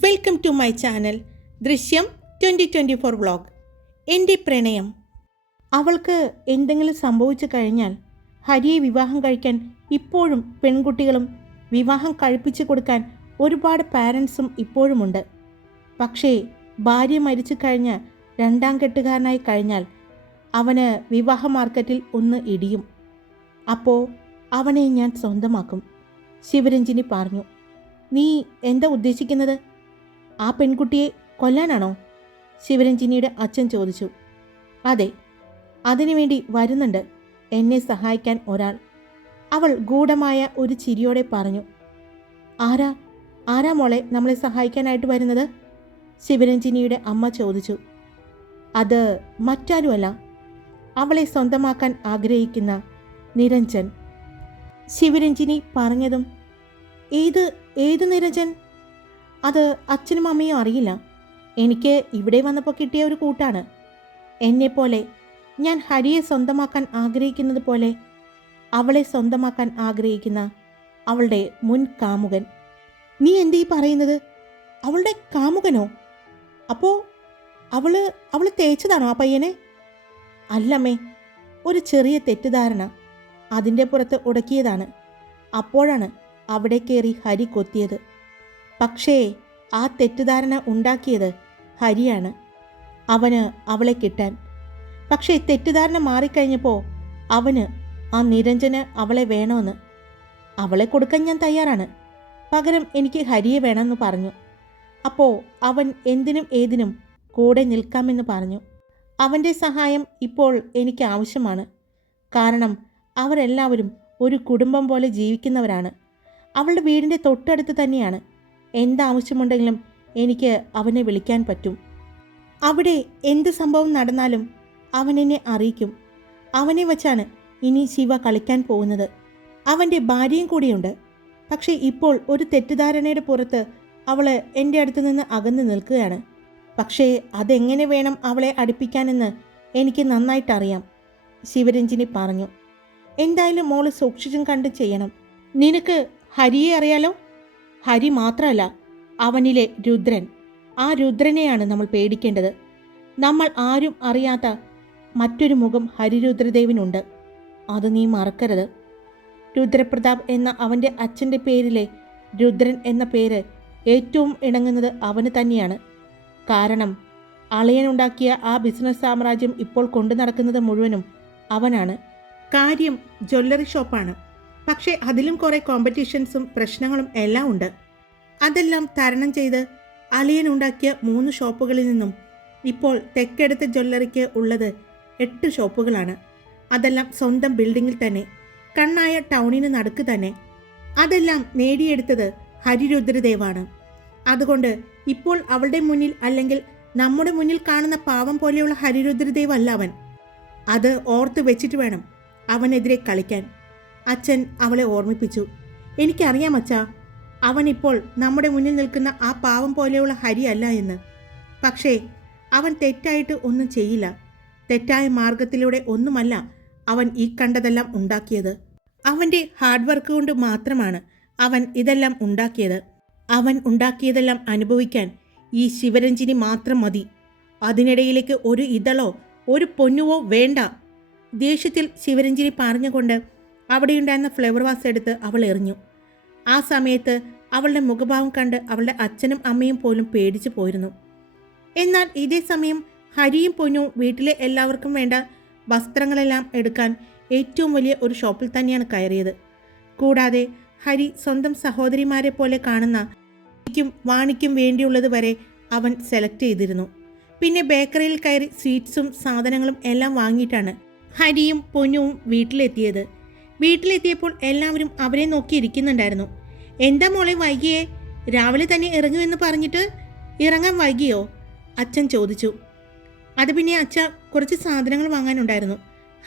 Welcome to my channel Drishyam twenty twenty four vlog എന്റെ പ്രണയം. അവൾക്ക് എന്തെങ്കിലും സംഭവിച്ചു കഴിഞ്ഞാൽ ഹരിയെ വിവാഹം കഴിക്കാൻ ഇപ്പോഴും പെൺകുട്ടികളും വിവാഹം കഴിപ്പിച്ചു കൊടുക്കാൻ ഒരുപാട് പാരൻസും ഇപ്പോഴുമുണ്ട്. പക്ഷേ ഭാര്യ മരിച്ചു കഴിഞ്ഞ് രണ്ടാം കെട്ടുകാരനായി കഴിഞ്ഞാൽ അവന് വിവാഹ മാർക്കറ്റിൽ ഒന്ന് ഇടിയും. അപ്പോൾ അവനെ ഞാൻ സ്വന്തമാക്കും. ശിവരഞ്ജിനി പറഞ്ഞു നീ എന്താ ഉദ്ദേശിക്കുന്നത്? ആ പെൺകുട്ടിയെ കൊല്ലാനാണോ? ശിവരഞ്ജിനിയുടെ അച്ഛൻ ചോദിച്ചു. അതെ അതിനുവേണ്ടി വരുന്നുണ്ട്. എന്നെ സഹായിക്കാൻ ഒരാൾ. അവൾ ഗൂഢമായ ഒരു ചിരിയോടെ പറഞ്ഞു. ആരാ? ആരാ മോളെ നമ്മളെ സഹായിക്കാനായിട്ട് വരുന്നത്? ശിവരഞ്ജിനിയുടെ അമ്മ ചോദിച്ചു. അത് മറ്റാരുമല്ല. അവളെ സ്വന്തമാക്കാൻ ആഗ്രഹിക്കുന്ന നിരഞ്ജൻ. ശിവരഞ്ജിനി പറഞ്ഞതും ഏത് ഏത് നിരഞ്ജൻ? അത് അച്ഛനും അമ്മയും അറിയില്ല. എനിക്ക് ഇവിടെ വന്നപ്പോൾ കിട്ടിയ ഒരു കൂട്ടാണ്. എന്നെപ്പോലെ ഞാൻ ഹരിയെ സ്വന്തമാക്കാൻ ആഗ്രഹിക്കുന്നത് പോലെ അവളെ സ്വന്തമാക്കാൻ ആഗ്രഹിക്കുന്ന അവളുടെ മുൻ കാമുകൻ. നീ എന്തീ പറയുന്നത്? അവളുടെ കാമുകനോ? അപ്പോൾ അവൾ അവൾ തേച്ചതാണോ ആ പയ്യനെ? അല്ലമ്മേ ഒരു ചെറിയ തെറ്റിദ്ധാരണ അതിന്റെ പുറത്ത് ഉടക്കിയതാണ് അപ്പോഴാണ് അവിടെ കയറി ഹരി കൊത്തിയത്. പക്ഷേ ആ തെറ്റിദ്ധാരണ ഉണ്ടാക്കിയത് ഹരിയാണ്. അവന് അവളെ കിട്ടാൻ. പക്ഷേ തെറ്റിദ്ധാരണ മാറിക്കഴിഞ്ഞപ്പോൾ അവന് ആ നിരഞ്ജന് അവളെ വേണമെന്ന് അവളെ കൊടുക്കാൻ ഞാൻ തയ്യാറാണ്. പകരം എനിക്ക് ഹരിയെ വേണമെന്ന് പറഞ്ഞു. അപ്പോൾ അവൻ എന്തിനും ഏതിനും കൂടെ നിൽക്കാമെന്ന് പറഞ്ഞു. അവന്റെ സഹായം ഇപ്പോൾ എനിക്ക് ആവശ്യമാണ്. കാരണം അവരെല്ലാവരും ഒരു കുടുംബം പോലെ ജീവിക്കുന്നവരാണ്. അവളുടെ വീടിന്റെ തൊട്ടടുത്ത് തന്നെയാണ്. എന്താവശ്യമുണ്ടെങ്കിലും എനിക്ക് അവനെ വിളിക്കാൻ പറ്റും. അവിടെ എന്ത് സംഭവം നടന്നാലും അവൻ എന്നെ അറിയിക്കും. അവനെ വച്ചാണ് ഇനി ശിവ കളിക്കാൻ പോകുന്നത്. അവന്റെ ഭാര്യയും കൂടിയുണ്ട്. പക്ഷേ ഇപ്പോൾ ഒരു തെറ്റിദ്ധാരണയുടെ പുറത്ത് അവൾ എന്റെ അടുത്ത് നിന്ന് അകന്നു നിൽക്കുകയാണ്. പക്ഷേ അതെങ്ങനെ വേണം അവളെ അടുപ്പിക്കാനെന്ന് എനിക്ക് നന്നായിട്ടറിയാം ശിവരഞ്ജിനി പറഞ്ഞു. എന്തായാലും മോൾ സൂക്ഷിച്ചും കണ്ട് ചെയ്യണം. നിനക്ക് ഹരിയെ അറിയാലോ? ഹരി മാത്രമല്ല അവനിലെ രുദ്രൻ. ആ രുദ്രനെയാണ് നമ്മൾ പേടിക്കേണ്ടത്. നമ്മൾ ആരും അറിയാത്ത മറ്റൊരു മുഖം ഹരിരുദ്രദേവിനുണ്ട്. അത് നീ മറക്കരുത്. രുദ്രപ്രതാപ് എന്ന അവന്റെ അച്ഛന്റെ പേരിലെ രുദ്രൻ എന്ന പേര് ഏറ്റവും ഇണങ്ങുന്നത് അവന് തന്നെയാണ്. കാരണം അളയനുണ്ടാക്കിയ ആ ബിസിനസ് സാമ്രാജ്യം ഇപ്പോൾ കൊണ്ടു നടക്കുന്നത് മുഴുവനും അവനാണ്. കാര്യം ജ്വല്ലറി ഷോപ്പാണ്. പക്ഷേ അതിലും കുറേ കോമ്പറ്റീഷൻസും പ്രശ്നങ്ങളും എല്ലാം ഉണ്ട്. അതെല്ലാം തരണം ചെയ്ത് അലിയൻ ഉണ്ടാക്കിയ മൂന്ന് ഷോപ്പുകളിൽ നിന്നും ഇപ്പോൾ തെക്കെടുത്ത ജ്വല്ലറിക്ക് ഉള്ളത് എട്ട് ഷോപ്പുകളാണ്. അതെല്ലാം സ്വന്തം ബിൽഡിങ്ങിൽ തന്നെ കണ്ണായ ടൗണിന് നടുക്ക് തന്നെ. അതെല്ലാം നേടിയെടുത്തത് ഹരിരുദ്രദേവാണ്. അതുകൊണ്ട് ഇപ്പോൾ അവളുടെ മുന്നിൽ അല്ലെങ്കിൽ നമ്മുടെ മുന്നിൽ കാണുന്ന പാവം പോലെയുള്ള ഹരിരുദ്രദേവ് അല്ല അവൻ. അത് ഓർത്ത് വെച്ചിട്ട് വേണം അവനെതിരെ കളിക്കാൻ. അച്ഛൻ അവളെ ഓർമ്മിപ്പിച്ചു. എനിക്കറിയാം അച്ഛാ അവൻ ഇപ്പോൾ നമ്മുടെ മുന്നിൽ നിൽക്കുന്ന ആ പാവം പോലെയുള്ള ഹരി അല്ല എന്ന്. പക്ഷേ അവൻ തെറ്റായിട്ട് ഒന്നും ചെയ്യില്ല. തെറ്റായ മാർഗത്തിലൂടെ ഒന്നുമല്ല അവൻ ഈ കണ്ടതെല്ലാം ഉണ്ടാക്കിയത്. അവന്റെ ഹാർഡ് വർക്ക് കൊണ്ട് മാത്രമാണ് അവൻ ഇതെല്ലാം ഉണ്ടാക്കിയത്. അവൻ ഉണ്ടാക്കിയതെല്ലാം അനുഭവിക്കാൻ ഈ ശിവരഞ്ജിനി മാത്രം മതി. അതിനിടയിലേക്ക് ഒരു ഇതളോ ഒരു പൊന്നുവോ വേണ്ട. ദേഷ്യത്തിൽ ശിവരഞ്ജിനി പറഞ്ഞുകൊണ്ട് അവിടെയുണ്ടായിരുന്ന ഫ്ലവർ വാസ് എടുത്ത് അവൾ എറിഞ്ഞു. ആ സമയത്ത് അവളുടെ മുഖഭാവം കണ്ട് അവളുടെ അച്ഛനും അമ്മയും പോലും പേടിച്ചു പോയിരുന്നു. എന്നാൽ ഇതേ സമയം ഹരിയും പൊന്നും വീട്ടിലെ എല്ലാവർക്കും വേണ്ട വസ്ത്രങ്ങളെല്ലാം എടുക്കാൻ ഏറ്റവും വലിയ ഒരു ഷോപ്പിൽ തന്നെയാണ് കയറിയത്. കൂടാതെ ഹരി സ്വന്തം സഹോദരിമാരെ പോലെ കാണുന്ന ഹരിക്കും വാണിക്കും വേണ്ടിയുള്ളത് വരെ അവൻ സെലക്ട് ചെയ്തിരുന്നു. പിന്നെ ബേക്കറിയിൽ കയറി സ്വീറ്റ്സും സാധനങ്ങളും എല്ലാം വാങ്ങിയിട്ടാണ് ഹരിയും പൊന്നുവും വീട്ടിലെത്തിയത്. വീട്ടിലെത്തിയപ്പോൾ എല്ലാവരും അവരെ നോക്കിയിരിക്കുന്നുണ്ടായിരുന്നു എന്താ മോളെ വൈകിയേ? രാവിലെ തന്നെ ഇറങ്ങുമെന്ന് പറഞ്ഞിട്ട് ഇറങ്ങാൻ വൈകിയോ? അച്ഛൻ ചോദിച്ചു. അത് പിന്നെ അച്ഛ കുറച്ച് സാധനങ്ങൾ വാങ്ങാനുണ്ടായിരുന്നു.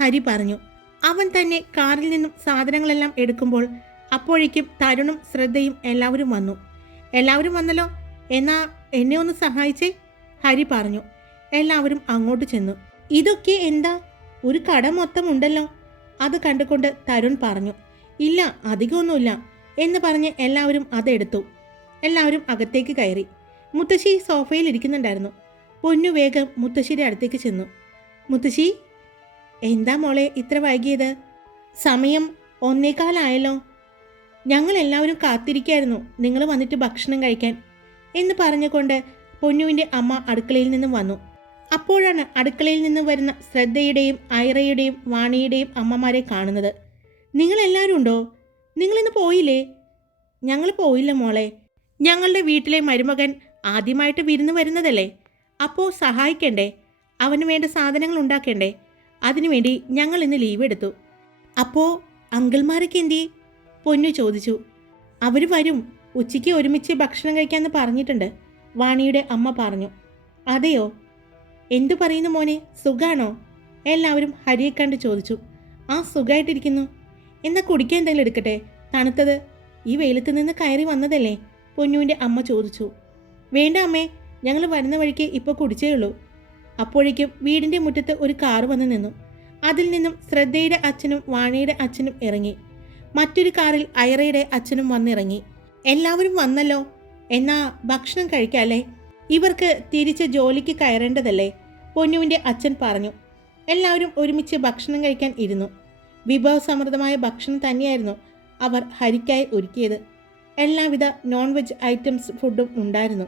ഹരി പറഞ്ഞു. അവൻ തന്നെ കാറിൽ നിന്നും സാധനങ്ങളെല്ലാം എടുക്കുമ്പോൾ അപ്പോഴേക്കും തരുണും ശ്രദ്ധയും എല്ലാവരും വന്നു. എല്ലാവരും വന്നല്ലോ? എന്നാ എന്നെ ഒന്ന് സഹായിച്ചേ? ഹരി പറഞ്ഞു. എല്ലാവരും അങ്ങോട്ട് ചെന്നു. ഇതൊക്കെ എന്താ? ഒരു കട മൊത്തം ഉണ്ടല്ലോ. അത് കണ്ടുകൊണ്ട് തരുൺ പറഞ്ഞു ഇല്ല അധികമൊന്നുമില്ല എന്ന് പറഞ്ഞ് എല്ലാവരും അതെടുത്തു. എല്ലാവരും അകത്തേക്ക് കയറി. മുത്തശ്ശി സോഫയിൽ ഇരിക്കുന്നുണ്ടായിരുന്നു. പൊന്നു വേഗം മുത്തശ്ശിയുടെ അടുത്തേക്ക് ചെന്നു. മുത്തശ്ശി എന്താ മോളെ ഇത്ര വൈകിയത്? സമയം ഒന്നേകാലായല്ലോ. ഞങ്ങൾ എല്ലാവരും കാത്തിരിക്കായിരുന്നു നിങ്ങൾ വന്നിട്ട് ഭക്ഷണം കഴിക്കാൻ എന്ന് പറഞ്ഞുകൊണ്ട് പൊന്നുവിന്റെ അമ്മ അടുക്കളയിൽ നിന്നും വന്നു. അപ്പോഴാണ് അടുക്കളയിൽ നിന്ന് വരുന്ന ശ്രദ്ധയുടെയും ഐറയുടെയും വാണിയുടെയും അമ്മമാരെ കാണുന്നത്. നിങ്ങളെല്ലാവരും ഉണ്ടോ? നിങ്ങളിന്ന് പോയില്ലേ? ഞങ്ങൾ പോയില്ല മോളെ. ഞങ്ങളുടെ വീട്ടിലെ മരുമകൻ ആദ്യമായിട്ട് വിരുന്ന് വരുന്നതല്ലേ? അപ്പോൾ സഹായിക്കണ്ടേ? അവന് വേണ്ട സാധനങ്ങൾ ഉണ്ടാക്കണ്ടേ? അതിനുവേണ്ടി ഞങ്ങൾ ഇന്ന് ലീവ് എടുത്തു. അപ്പോൾ അങ്കിൾമാരൊക്കെ എന്തി പൊന്നു ചോദിച്ചു. അവർ വരും. ഉച്ചയ്ക്ക് ഒരുമിച്ച് ഭക്ഷണം കഴിക്കാമെന്ന് പറഞ്ഞിട്ടുണ്ട് വാണിയുടെ അമ്മ പറഞ്ഞു. അതെയോ? എന്തു പറയുന്നു മോനെ? സുഖാണോ? എല്ലാവരും ഹരിയെ കണ്ട് ചോദിച്ചു. ആ സുഖമായിട്ടിരിക്കുന്നു എന്നാ കുടിക്കാൻ എന്തെങ്കിലും എടുക്കട്ടെ? തണുത്തത്. ഈ വെയിലത്ത് നിന്ന് കയറി വന്നതല്ലേ? പൊന്നുവിന്റെ അമ്മ ചോദിച്ചു. വേണ്ട അമ്മേ ഞങ്ങൾ വരുന്ന വഴിക്ക് ഇപ്പോൾ കുടിച്ചേ ഉള്ളൂ. അപ്പോഴേക്കും വീടിന്റെ മുറ്റത്ത് ഒരു കാറ് വന്ന് നിന്നു. അതിൽ നിന്നും ശ്രദ്ധയുടെ അച്ഛനും വാണിയുടെ അച്ഛനും ഇറങ്ങി. മറ്റൊരു കാറിൽ ഐറയുടെ അച്ഛനും വന്നിറങ്ങി. എല്ലാവരും വന്നല്ലോ. എന്നാ ഭക്ഷണം കഴിക്കാല്ലേ? ഇവർക്ക് തിരിച്ച് ജോലിക്ക് കയറേണ്ടതല്ലേ? പൊന്നുവിന്റെ അച്ഛൻ പറഞ്ഞു. എല്ലാവരും ഒരുമിച്ച് ഭക്ഷണം കഴിക്കാൻ ഇരുന്നു. വിഭവസമൃദ്ധമായ ഭക്ഷണം തന്നെയായിരുന്നു അവർ ഹരിക്കായി ഒരുക്കിയത്. എല്ലാവിധ നോൺ വെജ് ഐറ്റംസ് ഫുഡും ഉണ്ടായിരുന്നു.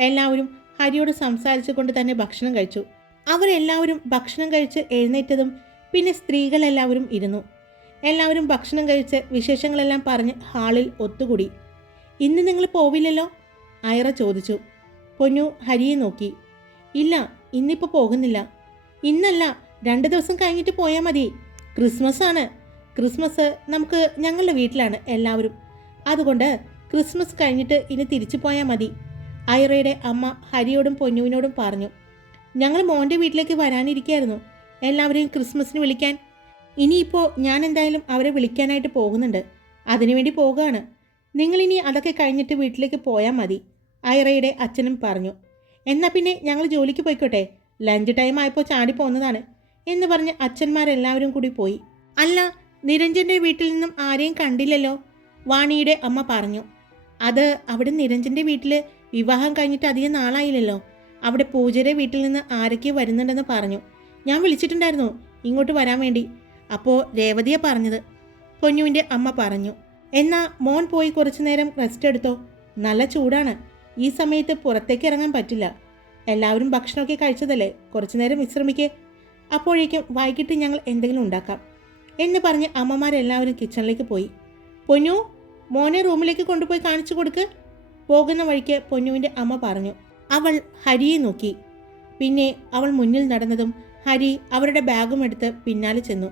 എല്ലാവരും ഹരിയോട് സംസാരിച്ചുകൊണ്ട് തന്നെ ഭക്ഷണം കഴിച്ചു. അവരെല്ലാവരും ഭക്ഷണം കഴിച്ച് എഴുന്നേറ്റതും പിന്നെ സ്ത്രീകളെല്ലാവരും ഇരുന്നു. എല്ലാവരും ഭക്ഷണം കഴിച്ച് വിശേഷങ്ങളെല്ലാം പറഞ്ഞ് ഹാളിൽ ഒത്തുകൂടി. ഇന്ന് നിങ്ങൾ പോവില്ലല്ലോ? അയറ ചോദിച്ചു. പൊന്നു ഹരിയെ നോക്കി. ഇല്ല ഇന്നിപ്പോൾ പോകുന്നില്ല. ഇന്നല്ല രണ്ട് ദിവസം കഴിഞ്ഞിട്ട് പോയാൽ മതി. ക്രിസ്മസ് ആണ് ക്രിസ്മസ് നമുക്ക് ഞങ്ങളുടെ വീട്ടിലാണ് എല്ലാവരും. അതുകൊണ്ട് ക്രിസ്മസ് കഴിഞ്ഞിട്ട് ഇനി തിരിച്ചു പോയാൽ മതി. ഐറയുടെ അമ്മ ഹരിയോടും പൊന്നുവിനോടും പറഞ്ഞു. ഞങ്ങൾ മോന്റെ വീട്ടിലേക്ക് വരാനിരിക്കുകയായിരുന്നു എല്ലാവരെയും ക്രിസ്മസിന് വിളിക്കാൻ. ഇനിയിപ്പോൾ ഞാൻ എന്തായാലും അവരെ വിളിക്കാനായിട്ട് പോകുന്നുണ്ട്. അതിനുവേണ്ടി പോകുകയാണ് നിങ്ങളിനി അതൊക്കെ കഴിഞ്ഞിട്ട് വീട്ടിലേക്ക് പോയാൽ മതി. ഐറയുടെ അച്ഛനും പറഞ്ഞു എന്നാൽ പിന്നെ ഞങ്ങൾ ജോലിക്ക് പോയിക്കോട്ടെ. ലഞ്ച് ടൈം ആയപ്പോൾ ചാടി പോകുന്നതാണ് എന്ന് പറഞ്ഞ് അച്ഛന്മാരെല്ലാവരും കൂടി പോയി. അല്ല നിരഞ്ജന്റെ വീട്ടിൽ നിന്നും ആരെയും കണ്ടില്ലല്ലോ വാണിയുടെ അമ്മ പറഞ്ഞു. അത് അവിടെ നിരഞ്ജന്റെ വീട്ടിൽ വിവാഹം കഴിഞ്ഞിട്ട് അധികം നാളായില്ലല്ലോ. അവിടെ പൂജയുടെ വീട്ടിൽ നിന്ന് ആരൊക്കെ വരുന്നുണ്ടെന്ന് പറഞ്ഞു. ഞാൻ വിളിച്ചിട്ടുണ്ടായിരുന്നു ഇങ്ങോട്ട് വരാൻ വേണ്ടി. അപ്പോൾ രേവതിയെ പറഞ്ഞത് പൊന്നുവിന്റെ അമ്മ പറഞ്ഞു. എന്നാ മോൻ പോയി കുറച്ചു നേരം റെസ്റ്റ് എടുത്തോ. നല്ല ചൂടാണ്. ഈ സമയത്ത് പുറത്തേക്ക് ഇറങ്ങാൻ പറ്റില്ല. എല്ലാവരും ഭക്ഷണമൊക്കെ കഴിച്ചതല്ലേ? കുറച്ചു നേരം വിശ്രമിക്കേ. അപ്പോഴേക്കും വൈകിട്ട് ഞങ്ങൾ എന്തെങ്കിലും ഉണ്ടാക്കാം എന്ന് പറഞ്ഞ് അമ്മമാരെല്ലാവരും കിച്ചണിലേക്ക് പോയി. പൊന്നു മോനെ റൂമിലേക്ക് കൊണ്ടുപോയി കാണിച്ചു കൊടുക്ക്. പോകുന്ന വഴിക്ക് പൊന്നുവിന്റെ അമ്മ പറഞ്ഞു. അവൾ ഹരിയെ നോക്കി. പിന്നെ അവൾ മുന്നിൽ നടന്നതും ഹരി അവരുടെ ബാഗും എടുത്ത് പിന്നാലെ ചെന്നു.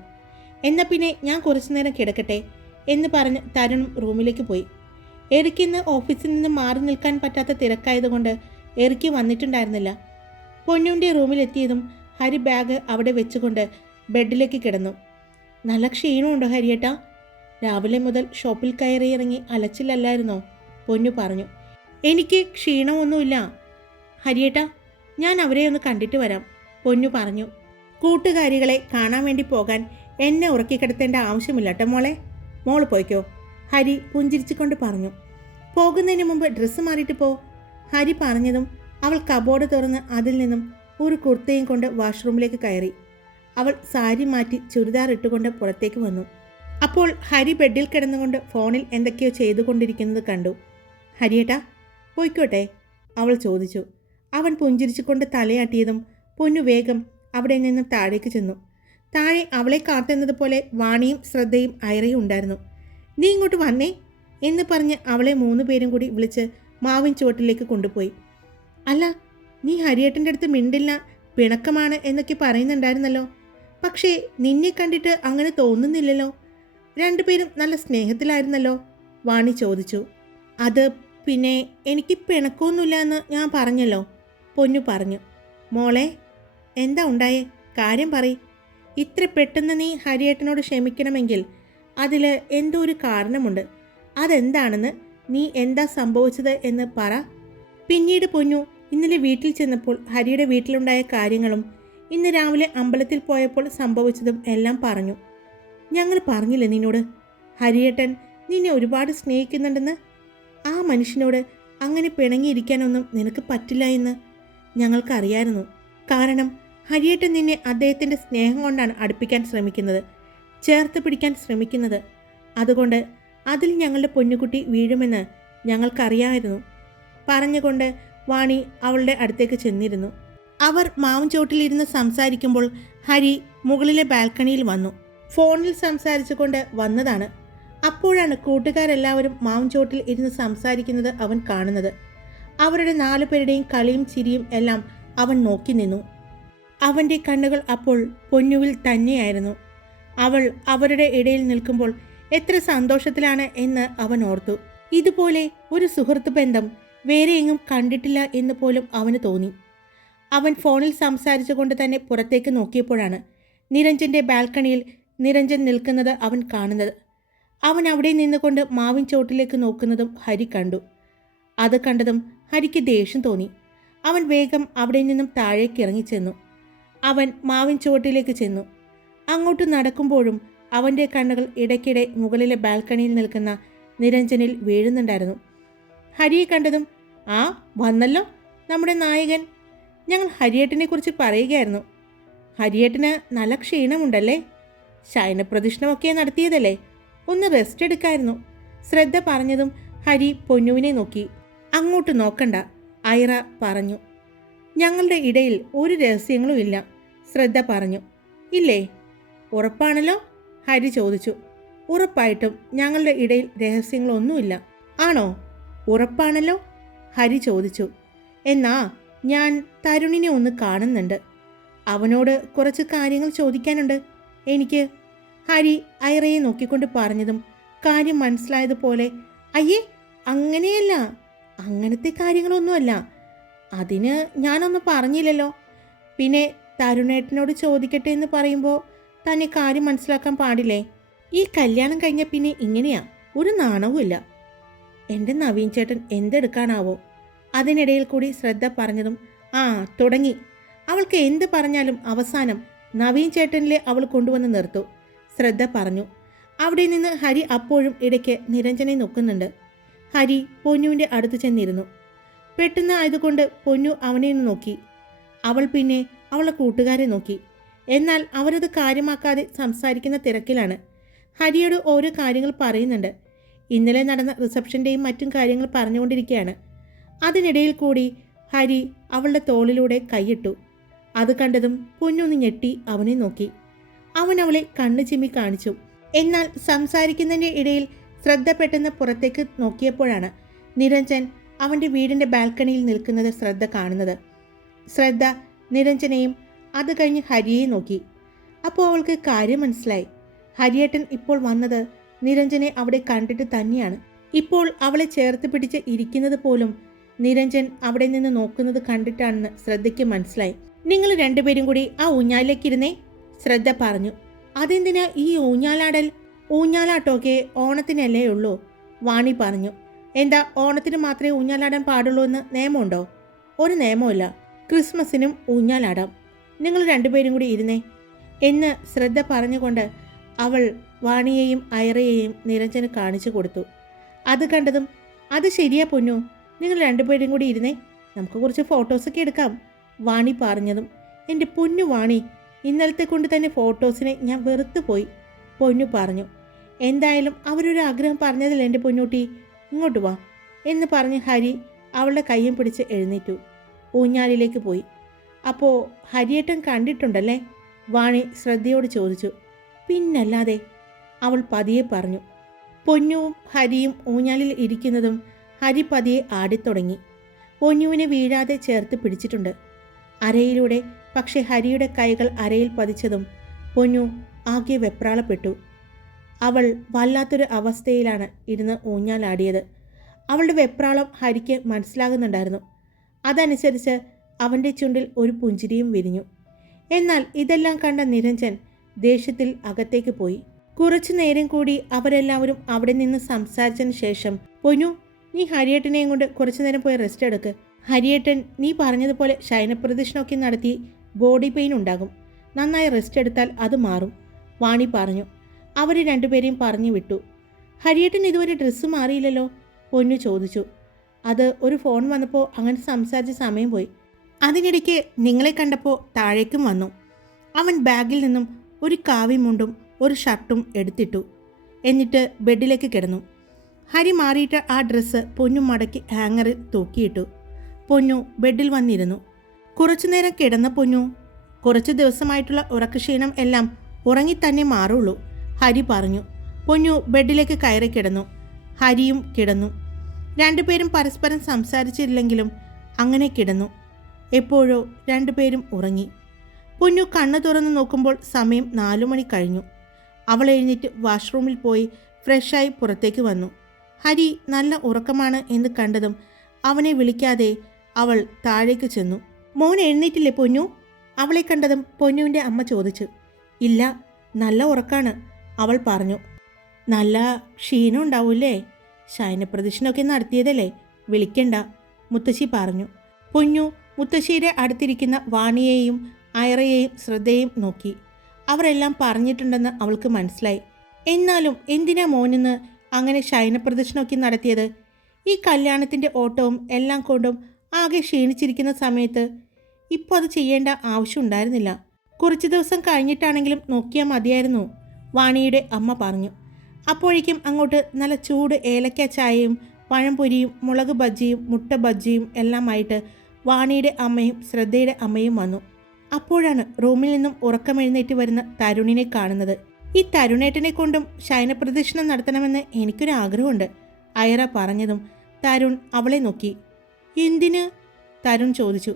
എന്നാൽ പിന്നെ ഞാൻ കുറച്ചു നേരം കിടക്കട്ടെ എന്ന് പറഞ്ഞ് തരുണും റൂമിലേക്ക് പോയി. എറിക്കിന്ന് ഓഫീസിൽ നിന്ന് മാറി നിൽക്കാൻ പറ്റാത്ത തിരക്കായതുകൊണ്ട് എറിക്ക് വന്നിട്ടുണ്ടായിരുന്നില്ല. പൊന്നുവിന്റെ റൂമിലെത്തിയതും ഹരി ബാഗ് അവിടെ വെച്ചുകൊണ്ട് ബെഡിലേക്ക് കിടന്നു. നല്ല ക്ഷീണമുണ്ടോ ഹരിയേട്ടാ? രാവിലെ മുതൽ ഷോപ്പിൽ കയറി ഇറങ്ങി അലച്ചിലല്ലായിരുന്നോ? പൊന്നു പറഞ്ഞു. എനിക്ക് ക്ഷീണമൊന്നുമില്ല. ഹരിയേട്ടാ ഞാൻ അവരെ ഒന്ന് കണ്ടിട്ട് വരാം പൊന്നു പറഞ്ഞു. കൂട്ടുകാരികളെ കാണാൻ വേണ്ടി പോകാൻ എന്നെ ഉറക്കിക്കിടത്തേണ്ട ആവശ്യമില്ല കേട്ടോ മോളെ. മോൾ പോയിക്കോ. ഹരി പുഞ്ചിരിച്ചുകൊണ്ട് പറഞ്ഞു. പോകുന്നതിന് മുമ്പ് ഡ്രസ്സ് മാറിയിട്ട് പോ. ഹരി പറഞ്ഞതും അവൾ കബോർഡ് തുറന്ന് അതിൽ നിന്നും ഒരു കുർത്തയും കൊണ്ട് വാഷ്റൂമിലേക്ക് കയറി. അവൾ സാരി മാറ്റി ചുരിദാർ ഇട്ടുകൊണ്ട് പുറത്തേക്ക് വന്നു. അപ്പോൾ ഹരി ബെഡിൽ കിടന്നുകൊണ്ട് ഫോണിൽ എന്തൊക്കെയോ ചെയ്തുകൊണ്ടിരിക്കുന്നത് കണ്ടു. ഹരിയേട്ടാ പോയിക്കോട്ടെ അവൾ ചോദിച്ചു. അവൻ പുഞ്ചിരിച്ചുകൊണ്ട് തലയാട്ടിയതും പൊന്നു വേഗം അവിടെ നിന്ന് താഴേക്ക് ചെന്നു. താഴെ അവളെ കാത്തുന്നത് പോലെ വാണിയും ശ്രദ്ധയും അയറയും ഉണ്ടായിരുന്നു. നീ ഇങ്ങോട്ട് വന്നേ എന്ന് പറഞ്ഞ് അവളെ മൂന്ന് പേരും കൂടി വിളിച്ച് മാവിൻ ചുവട്ടിലേക്ക് കൊണ്ടുപോയി. അല്ല നീ ഹരിയേട്ടന്റെ അടുത്ത് മിണ്ടില്ല പിണക്കമാണ് എന്നൊക്കെ പറയുന്നുണ്ടായിരുന്നല്ലോ. പക്ഷേ നിന്നെ കണ്ടിട്ട് അങ്ങനെ തോന്നുന്നില്ലല്ലോ. രണ്ടുപേരും നല്ല സ്നേഹത്തിലായിരുന്നല്ലോ വാണി ചോദിച്ചു. അത് പിന്നെ എനിക്ക് പിണക്കമൊന്നുമില്ല എന്ന് ഞാൻ പറഞ്ഞല്ലോ പൊന്നു പറഞ്ഞു. മോളെ എന്താ ഉണ്ടായേ? കാര്യം പറ ഇത്ര പെട്ടെന്ന് നീ ഹരിയേട്ടനോട് ക്ഷമിക്കണമെങ്കിൽ അതിൽ എന്തോ ഒരു കാരണമുണ്ട്? അതെന്താണെന്ന് നീ എന്താ സംഭവിച്ചത് എന്ന് പറ. പിന്നീട് പൊന്നു ഇന്നലെ വീട്ടിൽ ചെന്നപ്പോൾ ഹരിയുടെ വീട്ടിലുണ്ടായ കാര്യങ്ങളും ഇന്ന് രാവിലെ അമ്പലത്തിൽ പോയപ്പോൾ സംഭവിച്ചതും എല്ലാം പറഞ്ഞു. ഞങ്ങൾ പറഞ്ഞില്ല നിന്നോട്? ഹരിയേട്ടൻ നിന്നെ ഒരുപാട് സ്നേഹിക്കുന്നുണ്ടെന്ന്? ആ മനുഷ്യനോട് അങ്ങനെ പിണങ്ങിയിരിക്കാനൊന്നും നിനക്ക് പറ്റില്ല എന്ന് ഞങ്ങൾക്കറിയായിരുന്നു. കാരണം ഹരിയേട്ടൻ നിന്നെ അദ്ദേഹത്തിന്റെ സ്നേഹം കൊണ്ടാണ് അടുപ്പിക്കാൻ ശ്രമിക്കുന്നത്. ചേർത്ത് പിടിക്കാൻ ശ്രമിക്കുന്നത്. അതുകൊണ്ട് അതിൽ ഞങ്ങളുടെ പൊന്നുകുട്ടി വീഴുമെന്ന് ഞങ്ങൾക്കറിയാമായിരുന്നു. പറഞ്ഞുകൊണ്ട് വാണി അവളുടെ അടുത്തേക്ക് ചെന്നിരുന്നു. അവർ മാവും ചോട്ടിലിരുന്ന് സംസാരിക്കുമ്പോൾ ഹരി മുകളിലെ ബാൽക്കണിയിൽ വന്നു. ഫോണിൽ സംസാരിച്ചുകൊണ്ട് വന്നതാണ്. അപ്പോഴാണ് കൂട്ടുകാരെല്ലാവരും മാവുംചോട്ടിൽ ഇരുന്ന് സംസാരിക്കുന്നത് അവൻ കാണുന്നത്. അവരുടെ നാലു പേരുടെയും കളിയും ചിരിയും എല്ലാം അവൻ നോക്കി നിന്നു. അവന്റെ കണ്ണുകൾ അപ്പോൾ പൊന്നുവിൽ തന്നെയായിരുന്നു. അവൾ അവരുടെ ഇടയിൽ നിൽക്കുമ്പോൾ എത്ര സന്തോഷത്തിലാണ് എന്ന് അവൻ ഓർത്തു. ഇതുപോലെ ഒരു സുഹൃത്ത് ബന്ധം വേറെ എങ്ങും കണ്ടിട്ടില്ല എന്ന് പോലും അവന് തോന്നി. അവൻ ഫോണിൽ സംസാരിച്ചുകൊണ്ട് തന്നെ പുറത്തേക്ക് നോക്കിയപ്പോഴാണ് നിരഞ്ജന്റെ ബാൽക്കണിയിൽ നിരഞ്ജൻ നിൽക്കുന്നത് അവൻ കാണുന്നത്. അവൻ അവിടെ നിന്നുകൊണ്ട് മാവിൻ ചോട്ടിലേക്ക് നോക്കുന്നതും ഹരി കണ്ടു. അത് കണ്ടതും ഹരിക്ക് ദേഷ്യം തോന്നി. അവൻ വേഗം അവിടെ നിന്നും താഴേക്ക് ഇറങ്ങിച്ചെന്നു. അവൻ മാവിൻ ചുവട്ടിലേക്ക് ചെന്നു. അങ്ങോട്ട് നടക്കുമ്പോഴും അവന്റെ കണ്ണുകൾ ഇടയ്ക്കിടെ മുകളിലെ ബാൽക്കണിയിൽ നിൽക്കുന്ന നിരഞ്ജനിൽ വീഴുന്നുണ്ടായിരുന്നു. ഹരിയെ കണ്ടതും ആ വന്നല്ലോ നമ്മുടെ നായകൻ. ഞങ്ങൾ ഹരിയേട്ടനെ കുറിച്ച് പറയുകയായിരുന്നു. ഹരിയേട്ടന് നല്ല ക്ഷീണമുണ്ടല്ലേ? ശയനപ്രദക്ഷിണമൊക്കെ നടത്തിയതല്ലേ? ഒന്ന് റെസ്റ്റ് എടുക്കായിരുന്നു. ശ്രദ്ധ പറഞ്ഞതും ഹരി പൊന്നുവിനെ നോക്കി. അങ്ങോട്ട് നോക്കണ്ട ഐറ പറഞ്ഞു. ഞങ്ങളുടെ ഇടയിൽ ഒരു രഹസ്യങ്ങളും ഇല്ല ശ്രദ്ധ പറഞ്ഞു. ഇല്ലേ ഉറപ്പാണല്ലോ? ഹരി ചോദിച്ചു. ഉറപ്പായിട്ടും ഞങ്ങളുടെ ഇടയിൽ രഹസ്യങ്ങളൊന്നുമില്ല. ആണോ? ഉറപ്പാണല്ലോ? ഹരി ചോദിച്ചു. എന്നാ ഞാൻ തരുണിനെ ഒന്ന് കാണുന്നുണ്ട്. അവനോട് കുറച്ച് കാര്യങ്ങൾ ചോദിക്കാനുണ്ട്. എനിക്ക് ഹരി ഐറയെ നോക്കിക്കൊണ്ട് പറഞ്ഞതും കാര്യം മനസ്സിലായതുപോലെ അയ്യേ അങ്ങനെയല്ല. അങ്ങനത്തെ കാര്യങ്ങളൊന്നുമല്ല. അതിന് ഞാനൊന്നും പറഞ്ഞില്ലല്ലോ. പിന്നെ തരുണേട്ടനോട് ചോദിക്കട്ടെ എന്ന് പറയുമ്പോൾ തന്നെ കാര്യം മനസ്സിലാക്കാൻ പാടില്ലേ? ഈ കല്യാണം കഴിഞ്ഞ പിന്നെ ഇങ്ങനെയാ? ഒരു നാണവുമില്ല. എന്റെ നവീൻ ചേട്ടൻ എന്തെടുക്കാനാവോ? അതിനിടയിൽ കൂടി ശ്രദ്ധ പറഞ്ഞതും ആ തുടങ്ങി. അവൾക്ക് എന്ത് പറഞ്ഞാലും അവസാനം നവീൻ ചേട്ടനിലെ അവൾ കൊണ്ടുവന്ന് നിർത്തു. ശ്രദ്ധ പറഞ്ഞു. അവിടെ നിന്ന് ഹരി അപ്പോഴും ഇടയ്ക്ക് നിരഞ്ജനെ നോക്കുന്നുണ്ട്. ഹരി പൊന്നുവിന്റെ അടുത്ത് ചെന്നിരുന്നു. പെട്ടെന്ന് ആയതുകൊണ്ട് പൊന്നു അവനെ നോക്കി. അവൾ പിന്നെ അവളെ കൂട്ടുകാരെ നോക്കി. എന്നാൽ അവരത് കാര്യമാക്കാതെ സംസാരിക്കുന്ന തിരക്കിലാണ്. ഹരിയോട് ഓരോ കാര്യങ്ങൾ പറയുന്നുണ്ട്. ഇന്നലെ നടന്ന റിസപ്ഷന്റെയും മറ്റും കാര്യങ്ങൾ പറഞ്ഞുകൊണ്ടിരിക്കുകയാണ്. അതിനിടയിൽ കൂടി ഹരി അവളുടെ തോളിലൂടെ കൈയിട്ടു. അത് കണ്ടതും പൊന്നൊന്ന് ഞെട്ടി അവനെ നോക്കി. അവൻ അവളെ കണ്ണു ചിമ്മി കാണിച്ചു. എന്നാൽ സംസാരിക്കുന്നതിന്റെ ഇടയിൽ ശ്രദ്ധ പെട്ടെന്ന് പുറത്തേക്ക് നോക്കിയപ്പോഴാണ് നിരഞ്ജൻ അവന്റെ വീടിന്റെ ബാൽക്കണിയിൽ നിൽക്കുന്നത് ശ്രദ്ധ കാണുന്നത്. ശ്രദ്ധ നിരഞ്ജനെയും അത് കഴിഞ്ഞ് ഹരിയെ നോക്കി. അപ്പോൾ അവൾക്ക് കാര്യം മനസ്സിലായി. ഹരിയേട്ടൻ ഇപ്പോൾ വന്നത് നിരഞ്ജനെ അവിടെ കണ്ടിട്ട് തന്നെയാണ്. ഇപ്പോൾ അവളെ ചേർത്ത് പിടിച്ച് ഇരിക്കുന്നത് പോലും നിരഞ്ജൻ അവിടെ നിന്ന് നോക്കുന്നത് കണ്ടിട്ടാണെന്ന് ശ്രദ്ധയ്ക്ക് മനസ്സിലായി. നിങ്ങൾ രണ്ടുപേരും കൂടി ആ ഊഞ്ഞാലിലേക്ക് ഇരുന്നേ ശ്രദ്ധ പറഞ്ഞു. അതെന്തിനാ ഈ ഊഞ്ഞാലാടൽ? ഊഞ്ഞാലാട്ടമൊക്കെ ഓണത്തിനല്ലേ ഉള്ളൂ വാണി പറഞ്ഞു. എന്താ ഓണത്തിന് മാത്രമേ ഊഞ്ഞാലാടാൻ പാടുള്ളൂ എന്ന് നിയമമുണ്ടോ? ഒരു നിയമമില്ല ക്രിസ്മസിനും ഊഞ്ഞാലാടാം. നിങ്ങൾ രണ്ടുപേരും കൂടി ഇരുന്നേ എന്ന് ശ്രദ്ധ പറഞ്ഞുകൊണ്ട് അവൾ വാണിയെയും ഐറയെയും നിരഞ്ജന് കാണിച്ചു കൊടുത്തു. അത് കണ്ടതും അത് ശരിയാ പൊന്നു നിങ്ങൾ രണ്ടുപേരും കൂടി ഇരുന്നേ നമുക്ക് കുറച്ച് ഫോട്ടോസൊക്കെ എടുക്കാം വാണി പറഞ്ഞതും. എന്റെ പൊന്നു വാണി ഇന്നലത്തെ കൊണ്ട് തന്നെ ഫോട്ടോസിനെ ഞാൻ വെറുത്തു പോയി പൊന്നു പറഞ്ഞു. എന്തായാലും അവരൊരു ആഗ്രഹം പറഞ്ഞതിൽ എന്റെ പൊന്നൂട്ടി ഇങ്ങോട്ട് വാ എന്ന് പറഞ്ഞ് ഹരി അവളുടെ കയ്യും പിടിച്ച് എഴുന്നേറ്റു. ഊഞ്ഞാലിലേക്ക് പോയി. അപ്പോൾ ഹരിയേട്ടൻ കണ്ടിട്ടുണ്ടല്ലേ? വാണി ശ്രദ്ധയോട് ചോദിച്ചു. പിന്നല്ലാതെ അവൾ പതിയെ പറഞ്ഞു. പൊന്നുവും ഹരിയും ഊഞ്ഞാലിൽ ഇരിക്കുന്നതും ഹരി പതിയെ ആടിത്തുടങ്ങി. പൊന്നുവിനെ വീഴാതെ ചേർത്ത് പിടിച്ചിട്ടുണ്ട്. അരയിലൂടെ പക്ഷെ ഹരിയുടെ കൈകൾ അരയിൽ പതിച്ചതും പൊന്നു ആകെ വെപ്രാളപ്പെട്ടു. അവൾ വല്ലാത്തൊരു അവസ്ഥയിലാണ് ഇരുന്ന് ഊഞ്ഞാലാടിയത്. അവളുടെ വെപ്രാളം ഹരിക്ക് മനസ്സിലാകുന്നുണ്ടായിരുന്നു. അതനുസരിച്ച് അവന്റെ ചുണ്ടിൽ ഒരു പുഞ്ചിരിയും വിരിഞ്ഞു. എന്നാൽ ഇതെല്ലാം കണ്ട നിരഞ്ജൻ ദേഷ്യത്തിൽ അകത്തേക്ക് പോയി. കുറച്ചു നേരം കൂടി അവരെല്ലാവരും അവിടെ നിന്ന് സംസാരിച്ചതിന് ശേഷം പൊന്നു നീ ഹരിയേട്ടനെയും കൊണ്ട് കുറച്ചു നേരം പോയി റെസ്റ്റ് എടുക്ക്. ഹരിയേട്ടൻ നീ പറഞ്ഞതുപോലെ ശയനപ്രദക്ഷിണമൊക്കെ നടത്തി ബോഡി പെയിൻ ഉണ്ടാകും. നന്നായി റെസ്റ്റ് എടുത്താൽ അത് മാറും വാണി പറഞ്ഞു. അവർ രണ്ടുപേരെയും പറഞ്ഞു വിട്ടു. ഹരിയേട്ടൻ ഇതുവരെ ഡ്രസ്സ് മാറിയില്ലല്ലോ? പൊന്നു ചോദിച്ചു. അത് ഒരു ഫോൺ വന്നപ്പോൾ അങ്ങനെ സംസാരിച്ച സമയം പോയി. അതിനിടയ്ക്ക് നിങ്ങളെ കണ്ടപ്പോൾ താഴേക്കും വന്നു. അവൻ ബാഗിൽ നിന്നും ഒരു കാവിമുണ്ടും ഒരു ഷർട്ടും എടുത്തിട്ടു. എന്നിട്ട് ബെഡിലേക്ക് കിടന്നു. ഹരി മാറിയിട്ട് ആ ഡ്രസ്സ് പൊന്നു മടക്കി ഹാങ്ങറിൽ തൂക്കിയിട്ടു. പൊന്നു ബെഡിൽ വന്നിരുന്നു. കുറച്ചുനേരം കിടന്ന പൊന്നു കുറച്ച് ദിവസമായിട്ടുള്ള ഉറക്കക്ഷീണം എല്ലാം ഉറങ്ങി തന്നെ മാറുള്ളൂ ഹരി പറഞ്ഞു. പൊന്നു ബെഡിലേക്ക് കയറി കിടന്നു. ഹരിയും കിടന്നു. രണ്ടുപേരും പരസ്പരം സംസാരിച്ചില്ലെങ്കിലും അങ്ങനെ കിടന്നു. എപ്പോഴോ രണ്ടുപേരും ഉറങ്ങി. പൊന്നു കണ്ണു തുറന്ന് നോക്കുമ്പോൾ സമയം നാലു മണി കഴിഞ്ഞു. അവൾ എഴുന്നേറ്റ് വാഷ്റൂമിൽ പോയി ഫ്രഷായി പുറത്തേക്ക് വന്നു. ഹരി നല്ല ഉറക്കമാണ് എന്ന് കണ്ടതും അവനെ വിളിക്കാതെ അവൾ താഴേക്ക് ചെന്നു. മോൻ എഴുന്നേറ്റില്ലേ പൊന്നു? അവളെ കണ്ടതും പൊന്നുവിന്റെ അമ്മ ചോദിച്ചു. ഇല്ല നല്ല ഉറക്കാണ് അവൾ പറഞ്ഞു. നല്ല ക്ഷീണം ഉണ്ടാവൂല്ലേ? ശയനപ്രദക്ഷിണമൊക്കെ നടത്തിയതല്ലേ? വിളിക്കണ്ട മുത്തശ്ശി പറഞ്ഞു. പൊന്നു മുത്തശ്ശിയുടെ അടുത്തിരിക്കുന്ന വാണിയെയും അയറയെയും ശ്രദ്ധയും നോക്കി. അവരെല്ലാം പറഞ്ഞിട്ടുണ്ടെന്ന് അവൾക്ക് മനസ്സിലായി. എന്നാലും എന്തിനാ മോനെന്ന് അങ്ങനെ ശയനപ്രദക്ഷിണമൊക്കെ നടത്തിയത്? ഈ കല്യാണത്തിന്റെ ഓട്ടവും എല്ലാം കൊണ്ടും ആകെ ക്ഷീണിച്ചിരിക്കുന്ന സമയത്ത് ഇപ്പോൾ അത് ചെയ്യേണ്ട ആവശ്യമുണ്ടായിരുന്നില്ല കുറച്ച് ദിവസം കഴിഞ്ഞിട്ടാണെങ്കിലും നോക്കിയാൽ മതിയായിരുന്നു വാണിയുടെ അമ്മ പറഞ്ഞു. അപ്പോഴേക്കും അങ്ങോട്ട് നല്ല ചൂട് ഏലക്ക ചായയും പഴംപൊരിയും മുളക് ബജ്ജിയും മുട്ട ബജ്ജിയും എല്ലാമായിട്ട് വാണിയുടെ അമ്മയും ശ്രദ്ധയുടെ അമ്മയും വന്നു. അപ്പോഴാണ് റൂമിൽ നിന്നും ഉറക്കമെഴുന്നേറ്റ് വരുന്ന തരുണിനെ കാണുന്നത്. ഈ തരുണേട്ടനെ കൊണ്ടും ശയനപ്രദക്ഷിണം നടത്തണമെന്ന് എനിക്കൊരു ആഗ്രഹമുണ്ട് അയറ പറഞ്ഞതും തരുൺ അവളെ നോക്കി. എന്തിന്? തരുൺ ചോദിച്ചു.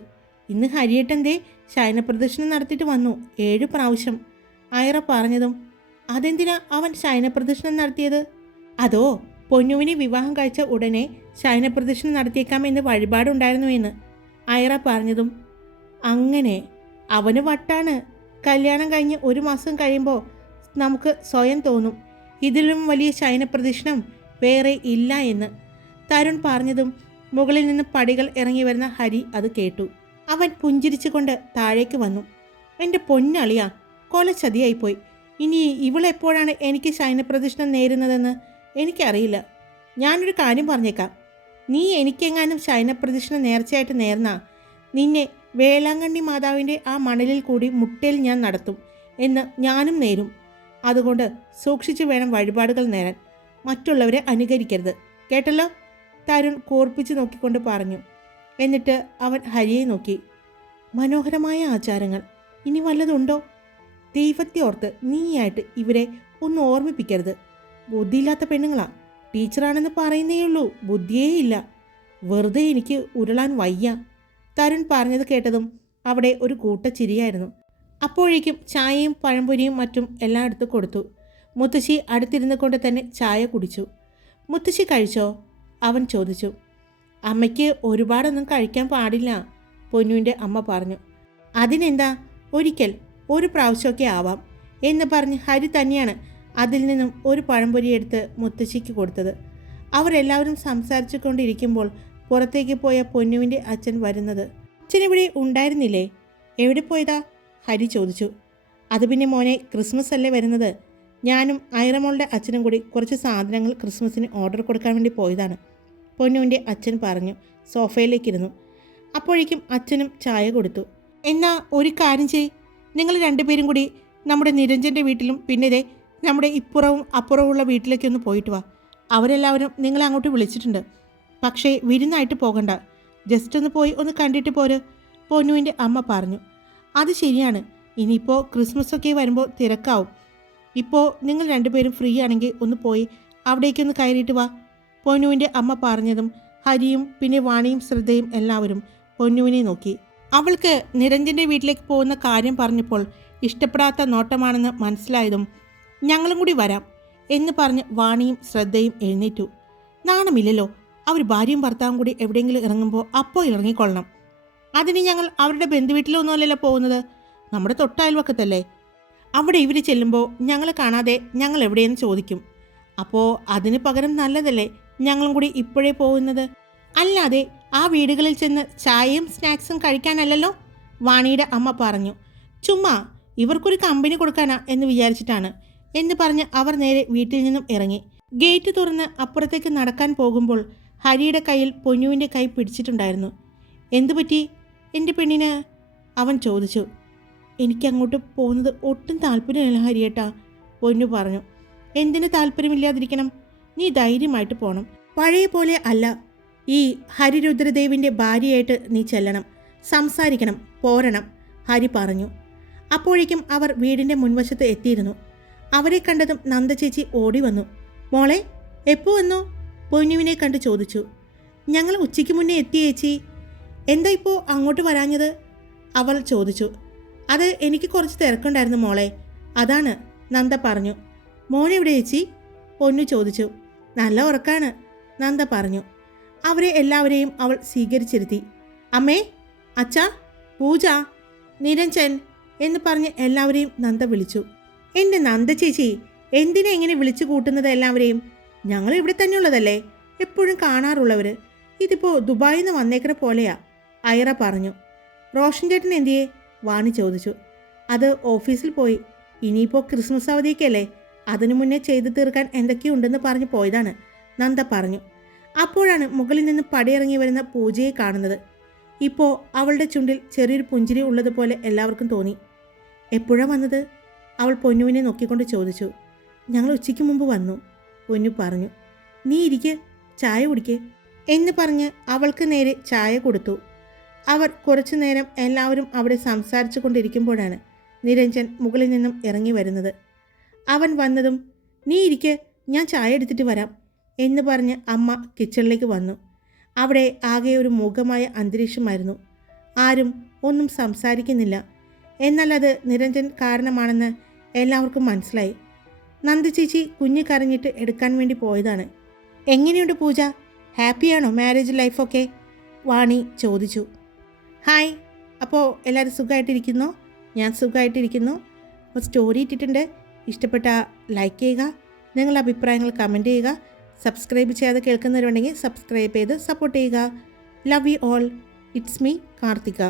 ഇന്ന് ഹരിയേട്ടന്റെ ശയനപ്രദക്ഷിണം നടത്തിയിട്ട് വന്നു ഏഴ് പ്രാവശ്യം. അയറ പറഞ്ഞതും അതെന്തിനാ അവൻ ശയനപ്രദക്ഷിണം നടത്തിയത്? അതോ പൊന്നുവിനെ വിവാഹം കഴിച്ച ഉടനെ ശയനപ്രദക്ഷിണം നടത്തിയേക്കാമെന്ന് വഴിപാടുണ്ടായിരുന്നു എന്ന്. അയറ പറഞ്ഞതും അങ്ങനെ അവന് വട്ടാണ്. കല്യാണം കഴിഞ്ഞ് ഒരു മാസം കഴിയുമ്പോൾ നമുക്ക് സ്വയം തോന്നും ഇതിലും വലിയ ശയനപ്രദക്ഷിണം വേറെ ഇല്ല എന്ന്. തരുൺ പറഞ്ഞതും മുകളിൽ നിന്ന് പടികൾ ഇറങ്ങി വരുന്ന ഹരി അത് കേട്ടു. അവൻ പുഞ്ചിരിച്ചുകൊണ്ട് താഴേക്ക് വന്നു. എന്റെ പൊന്നളിയ കൊല ചതിയായിപ്പോയി ഇനി ഇവളെപ്പോഴാണ് എനിക്ക് ശയനപ്രദക്ഷിണം നേരുന്നതെന്ന് എനിക്കറിയില്ല. ഞാനൊരു കാര്യം പറഞ്ഞേക്കാം. നീ എനിക്കെങ്ങാനും ശയനപ്രദക്ഷിണ നേർച്ചയായിട്ട് നേർന്ന. നിന്നെ വേളാങ്കണ്ണി മാതാവിന്റെ ആ മണലിൽ കൂടി മുട്ടയിൽ ഞാൻ നടത്തും എന്ന് ഞാനും നേരും. അതുകൊണ്ട് സൂക്ഷിച്ചു വേണം വഴിപാടുകൾ നേരാൻ. മറ്റുള്ളവരെ അനുകരിക്കരുത്. കേട്ടല്ലോ? തരുൺ കോർപ്പിച്ച് നോക്കിക്കൊണ്ട് പറഞ്ഞു. എന്നിട്ട് അവൻ ഹരിയെ നോക്കി. മനോഹരമായ ആചാരങ്ങൾ. ഇനി വല്ലതുണ്ടോ? ദൈവത്തെ ഓർത്ത് നീയായിട്ട് ഇവരെ ഒന്ന് ഓർമ്മിപ്പിക്കരുത്. ബുദ്ധിയില്ലാത്ത പെണ്ണുങ്ങളാ. ടീച്ചറാണെന്ന് പറയുന്നേ ഉള്ളൂ ബുദ്ധിയേ ഇല്ല വെറുതെ എനിക്ക് ഉരുളാൻ വയ്യ. തരുൺ പറഞ്ഞത് കേട്ടതും അവിടെ ഒരു കൂട്ടച്ചിരിയായിരുന്നു. അപ്പോഴേക്കും ചായയും പഴംപൊരിയും മറ്റും എല്ലാം എടുത്ത് കൊടുത്തു. മുത്തശ്ശി അടുത്തിരുന്ന് കൊണ്ട് തന്നെ ചായ കുടിച്ചു. മുത്തശ്ശി കഴിച്ചോ? അവൻ ചോദിച്ചു. അമ്മയ്ക്ക് ഒരുപാടൊന്നും കഴിക്കാൻ പാടില്ല പൊന്നുവിന്റെ അമ്മ പറഞ്ഞു. അതിനെന്താ? ഒരിക്കൽ ഒരു പ്രാവശ്യമൊക്കെ ആവാം എന്ന് പറഞ്ഞ് ഹരി തന്നെയാണ് അതിൽ നിന്നും ഒരു പഴംപൊരി എടുത്ത് മുത്തശ്ശിക്ക് കൊടുത്തത്. അവരെല്ലാവരും സംസാരിച്ചു കൊണ്ടിരിക്കുമ്പോൾ പുറത്തേക്ക് പോയ പൊന്നുവിന്റെ അച്ഛൻ വരുന്നത് അച്ഛനിവിടെ ഉണ്ടായിരുന്നില്ലേ? എവിടെ പോയതാ? ഹരി ചോദിച്ചു. അത് പിന്നെ മോനെ ക്രിസ്മസ് അല്ലേ വരുന്നത്? ഞാനും ഐറമോളുടെ അച്ഛനും കൂടി കുറച്ച് സാധനങ്ങൾ ക്രിസ്മസിന് ഓർഡർ കൊടുക്കാൻ വേണ്ടി പോയതാണ്. പൊന്നുവിന്റെ അച്ഛൻ പറഞ്ഞു സോഫയിലേക്കിരുന്നു അപ്പോഴേക്കും അച്ഛനും ചായ കൊടുത്തു. എന്നാ ഒരു കാര്യം ചെയ് നിങ്ങൾ രണ്ടുപേരും കൂടി നമ്മുടെ നിരഞ്ജന്റെ വീട്ടിലും പിന്നെ നമ്മുടെ ഇപ്പുറവും അപ്പുറവുമുള്ള വീട്ടിലേക്കൊന്ന് പോയിട്ട് വാ. അവരെല്ലാവരും നിങ്ങളെ അങ്ങോട്ട് വിളിച്ചിട്ടുണ്ട്. പക്ഷേ വിരുന്നായിട്ട് പോകണ്ട. ജസ്റ്റ് ഒന്ന് പോയി ഒന്ന് കണ്ടിട്ട് പോര് പൊന്നുവിന്റെ അമ്മ പറഞ്ഞു. അത് ശരിയാണ്. ഇനിയിപ്പോൾ ക്രിസ്മസ് ഒക്കെ വരുമ്പോൾ തിരക്കാവും. ഇപ്പോൾ നിങ്ങൾ രണ്ടുപേരും ഫ്രീ ആണെങ്കിൽ ഒന്ന് പോയി അവിടേക്കൊന്ന് കയറിയിട്ട് വാ. പൊന്നുവിന്റെ അമ്മ പറഞ്ഞതും ഹരിയും പിന്നെ വാണിയും ശ്രദ്ധയും എല്ലാവരും പൊന്നുവിനെ നോക്കി. അവൾക്ക് നിരഞ്ജന്റെ വീട്ടിലേക്ക് പോകുന്ന കാര്യം പറഞ്ഞപ്പോൾ ഇഷ്ടപ്പെടാത്ത നോട്ടമാണെന്ന് മനസ്സിലായതും ഞങ്ങളും കൂടി വരാം എന്ന് പറഞ്ഞ് വാണിയും ശ്രദ്ധയും എഴുന്നേറ്റു. നാണമില്ലല്ലോ. അവർ ഭാര്യയും ഭർത്താവും കൂടി എവിടെയെങ്കിലും ഇറങ്ങുമ്പോൾ അപ്പോൾ ഇറങ്ങിക്കൊള്ളണം. അതിന് ഞങ്ങൾ അവരുടെ ബന്ധുവീട്ടിലൊന്നുമല്ലല്ലോ പോകുന്നത്. നമ്മുടെ തൊട്ടയൽവക്കത്തല്ലേ? അവിടെ ഇവർ ചെല്ലുമ്പോൾ ഞങ്ങളെ കാണാതെ ഞങ്ങൾ എവിടെയെന്ന് ചോദിക്കും. അപ്പോൾ അതിന് പകരം നല്ലതല്ലേ ഞങ്ങളും കൂടി ഇപ്പോഴേ പോകുന്നത്? അല്ലാതെ ആ വീടുകളിൽ ചെന്ന് ചായയും സ്നാക്സും കഴിക്കാനല്ലല്ലോ? വാണിയുടെ അമ്മ പറഞ്ഞു. ചുമ്മാ ഇവർക്കൊരു കമ്പനി കൊടുക്കാനാ എന്ന് വിചാരിച്ചിട്ടാണ്. എന്ന് പറഞ്ഞ് അവർ നേരെ വീട്ടിൽ നിന്നും ഇറങ്ങി. ഗേറ്റ് തുറന്ന് അപ്പുറത്തേക്ക് നടക്കാൻ പോകുമ്പോൾ ഹരിയുടെ കയ്യിൽ പൊന്നുവിന്റെ കൈ പിടിച്ചിട്ടുണ്ടായിരുന്നു. എന്തുപറ്റി എന്റെ പെണ്ണിന്? അവൻ ചോദിച്ചു. എനിക്കങ്ങോട്ട് പോകുന്നത് ഒട്ടും താല്പര്യമില്ല ഹരിയേട്ടാ പൊന്നു പറഞ്ഞു. എന്തിനു താല്പര്യമില്ലാതിരിക്കണം? നീ ധൈര്യമായിട്ട് പോകണം പഴയ പോലെ അല്ല. ഈ ഹരിരുദ്രദേവിന്റെ ഭാര്യയായിട്ട് നീ ചെല്ലണം. സംസാരിക്കണം. പോരണം ഹരി പറഞ്ഞു. അപ്പോഴേക്കും അവർ വീടിന്റെ മുൻവശത്ത് എത്തിയിരുന്നു. അവരെ കണ്ടതും നന്ദ ചേച്ചി ഓടി വന്നു. മോളെ എപ്പോ വന്നു? പൊന്നുവിനെ കണ്ട് ചോദിച്ചു. ഞങ്ങൾ ഉച്ചയ്ക്ക് മുന്നേ എത്തി ചേച്ചി. എന്താ ഇപ്പോൾ അങ്ങോട്ട് വരാഞ്ഞത്? അവൾ ചോദിച്ചു. അത് എനിക്ക് കുറച്ച് തിരക്കുണ്ടായിരുന്നു മോളെ. അതാണ് നന്ദ പറഞ്ഞു. മോനെവിടെ ചേച്ചി? പൊന്നു ചോദിച്ചു. നല്ല ഉറക്കാണ് നന്ദ പറഞ്ഞു. അവരെ എല്ലാവരെയും അവൾ സ്വീകരിച്ചിരുത്തി. അമ്മേ അച്ഛ പൂജ നിരഞ്ജൻ എന്ന് പറഞ്ഞ് എല്ലാവരെയും നന്ദ വിളിച്ചു. എന്റെ നന്ദ ചേച്ചി എന്തിനെ ഇങ്ങനെ വിളിച്ചു കൂട്ടുന്നത് എല്ലാവരെയും? ഞങ്ങൾ ഇവിടെ തന്നെയുള്ളതല്ലേ? എപ്പോഴും കാണാറുള്ളവർ ഇതിപ്പോൾ ദുബായിൽ നിന്ന് വന്നേക്കണ പോലെയാ ഐറ പറഞ്ഞു. റോഷൻ ചേട്ടൻ എന്തിയെ? വാണി ചോദിച്ചു. അത് ഓഫീസിൽ പോയി. ഇനിയിപ്പോൾ ക്രിസ്മസ് അവധിയൊക്കെയല്ലേ? അതിനു മുന്നേ ചെയ്തു തീർക്കാൻ എന്തൊക്കെയുണ്ടെന്ന് പറഞ്ഞു പോയതാണ് നന്ദ പറഞ്ഞു. അപ്പോഴാണ് മുകളിൽ നിന്ന് പടിയിറങ്ങി വരുന്ന പൂജയെ കാണുന്നത്. ഇപ്പോൾ അവളുടെ ചുണ്ടിൽ ചെറിയൊരു പുഞ്ചിരി ഉള്ളതുപോലെ എല്ലാവർക്കും തോന്നി. എപ്പോഴാണ് വന്നത്? അവൾ പൊന്നുവിനെ നോക്കിക്കൊണ്ട് ചോദിച്ചു ഞങ്ങൾ ഉച്ചയ്ക്ക് മുമ്പ് വന്നു പൊന്നു പറഞ്ഞു. നീ ഇരിക്ക് ചായ കുടിക്കേ എന്ന് പറഞ്ഞ് അവൾക്ക് നേരെ ചായ കൊടുത്തു. അവർ കുറച്ചു നേരം എല്ലാവരും അവിടെ സംസാരിച്ചു കൊണ്ടിരിക്കുമ്പോഴാണ് നിരഞ്ജൻ മുകളിൽ നിന്നും ഇറങ്ങി വരുന്നത്. അവൻ വന്നതും നീ ഇരിക്ക് ഞാൻ ചായ എടുത്തിട്ട് വരാം എന്ന് പറഞ്ഞ് അമ്മ കിച്ചണിലേക്ക് വന്നു. അവിടെ ആകെ ഒരു മൂകമായ അന്തരീക്ഷമായിരുന്നു. ആരും ഒന്നും സംസാരിക്കുന്നില്ല. എന്നാൽ അത് നിരഞ്ജൻ കാരണമാണെന്ന് എല്ലാവർക്കും മനസ്സിലായി. നന്ദു ചേച്ചി കുഞ്ഞ് കരഞ്ഞിട്ട് എടുക്കാൻ വേണ്ടി പോയതാണ്. എങ്ങനെയുണ്ട് പൂജ? ഹാപ്പിയാണോ മാരേജ് ലൈഫൊക്കെ വാണി ചോദിച്ചു. ഹായ് അപ്പോൾ എല്ലാവരും സുഖമായിട്ടിരിക്കുന്നോ ഞാൻ സുഖമായിട്ടിരിക്കുന്നു അപ്പോൾ സ്റ്റോറി ഇട്ടിട്ടുണ്ട്. ഇഷ്ടപ്പെട്ട ലൈക്ക് ചെയ്യുക. നിങ്ങളുടെ അഭിപ്രായങ്ങൾ കമന്റ് ചെയ്യുക. സബ്സ്ക്രൈബ് ചെയ്യാതെ കേൾക്കുന്നവരുണ്ടെങ്കിൽ സബ്സ്ക്രൈബ് ചെയ്ത് സപ്പോർട്ട് ചെയ്യുക. Love you all it's me Karthika.